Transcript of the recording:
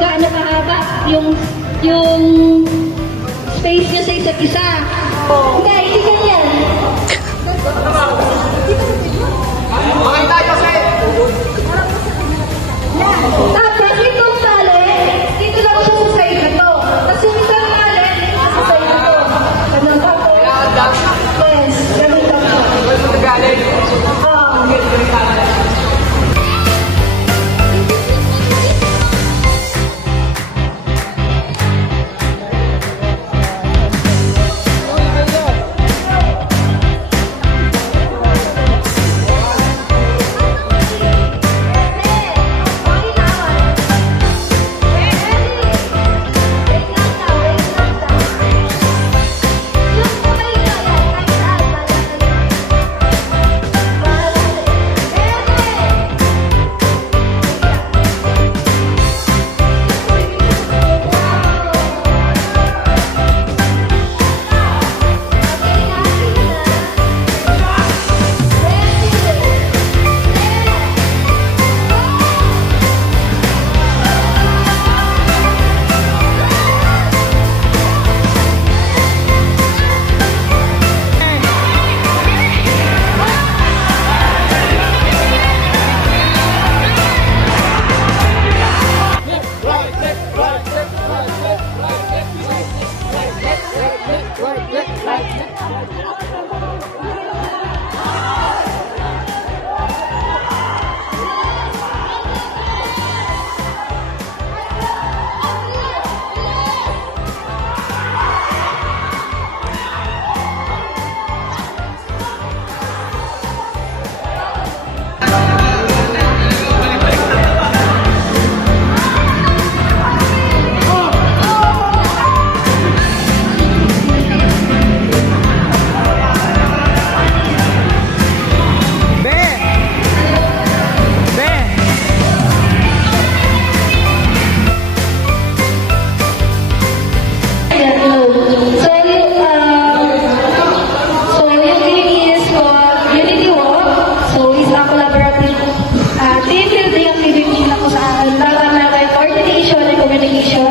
gaano kahaba yung space nyo sa isa't isa. Hindi ganyan. Makita tayo sa tapos itong tali, dito lang siya sa side na to. Tapos yung isang tali, sa side na to. Ganun ba? Yes, ganun lang. Team building activity na kung saan laban-laban coordination and communication,